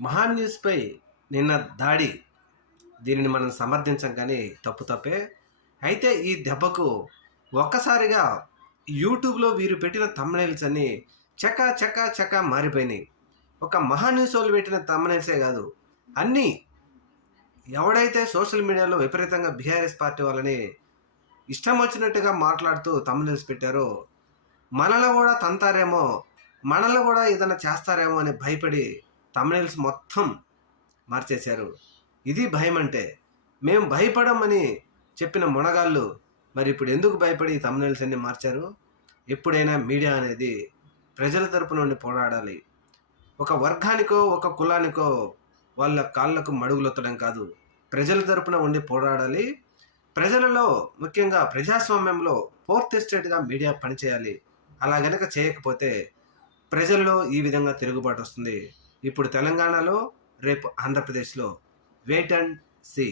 మహాన్ న్యూస్పై నిన్న దాడి, దీనిని మనం సమర్థించం కానీ తప్పే. అయితే ఈ దెబ్బకు ఒక్కసారిగా యూట్యూబ్లో వీరు పెట్టిన థంబ్నెయిల్స్ అన్నీ చకా చకా చకా మారిపోయినాయి. ఒక మహాన్ న్యూస్ వాళ్ళు పెట్టిన థంబ్నెయిల్సే కాదు, అన్నీ ఎవడైతే సోషల్ మీడియాలో విపరీతంగా బీఆర్ఎస్ పార్టీ వాళ్ళని ఇష్టం వచ్చినట్టుగా మాట్లాడుతూ థంబ్నెయిల్స్ పెట్టారో, మనలో కూడా తంతారేమో, మనలో కూడా ఏదైనా చేస్తారేమో అని భయపడి థంబ్నెయిల్స్ మొత్తం మార్చేశారు. ఇది భయం అంటే. మేము భయపడమని చెప్పిన మునగాళ్ళు మరి ఇప్పుడు ఎందుకు భయపడి థంబ్నెయిల్స్ అన్ని మార్చారు? ఎప్పుడైనా మీడియా అనేది ప్రజల తరపు నుండి పోరాడాలి. ఒక వర్గానికో ఒక కులానికో వాళ్ళ కాళ్ళకు మడుగులొత్తడం కాదు, ప్రజల తరపున ఉండి పోరాడాలి. ప్రజలలో ముఖ్యంగా ప్రజాస్వామ్యంలో ఫోర్త్ ఎస్టేట్గా మీడియా పనిచేయాలి. అలా గనక చేయకపోతే ప్రజల్లో ఈ విధంగా తిరుగుబాటు వస్తుంది. ఇప్పుడు తెలంగాణలో, రేపు ఆంధ్రప్రదేశ్లో. Wait and see.